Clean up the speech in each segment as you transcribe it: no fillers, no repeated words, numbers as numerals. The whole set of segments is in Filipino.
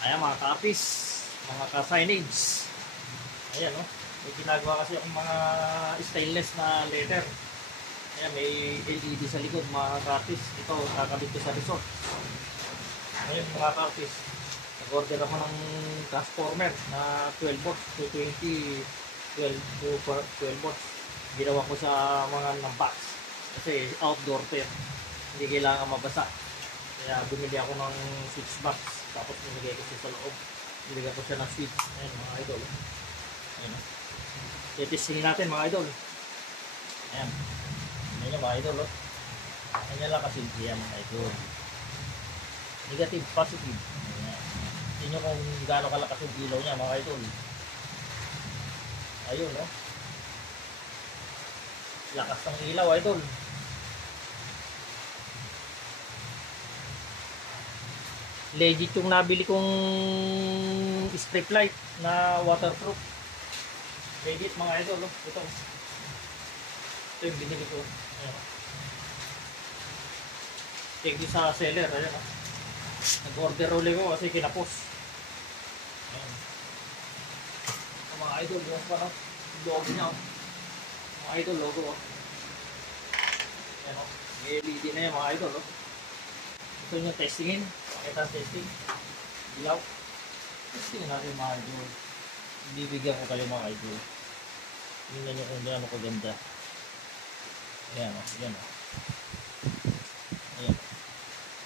Ayan mga ka-artist, mga ka-signage. Ayan o. May ginagawa kasi akong mga stainless na letter. Ayan, may LED sa likod mga ka-artist. Ito, kakabit ko sa resort. Ayan mga ka-artist. Nag-order ako ng transformer na 12 volts, 220, 12 volts. Ginawa ko sa mga ng box. Kasi outdoor pair. Hindi kailangan mabasa. Kaya bumili ako ng switch box. Tapos nilagay ko siya sa loob. Nilagay ko siya ng switch. Ayan mga idol. Ayan. Testingin natin mga idol. Ayan. Ayan yung mga idol. Ayan lang kasi yan mga idol. Negative, positive. Ayan. Tingnan nyo kung gaano kalakas yung ilaw niya mga idol. Ayun no. Lakas ng ilaw idol. Legit yung nabili kong strip light na waterproof. Legit mga idol. Ito. Ito yung binili ko. Ayan. Check din sa seller. Ayan. Nag-order ulit ko kasi kinapos. Ayan. Mga idol. Yung parang logo niya. Mga idol logo. Ayan. May LED na yan mga idol. Ito yung testingin. Pakita ang testing. Ilaw. Testing natin mga idol. Bibigyan ko kayo mga idol. Tingnan nyo kung gaano kaganda. Ayan o. Ayan o. Ayan.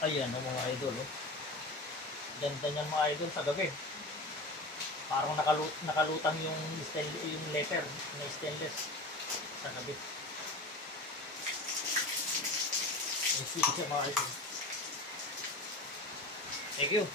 Ayan o mga idol o. Ganda nyan mga idol sa gabi. Parang nakalutang yung letter na stainless sa gabi. Yung switch siya mga idol. Thank you.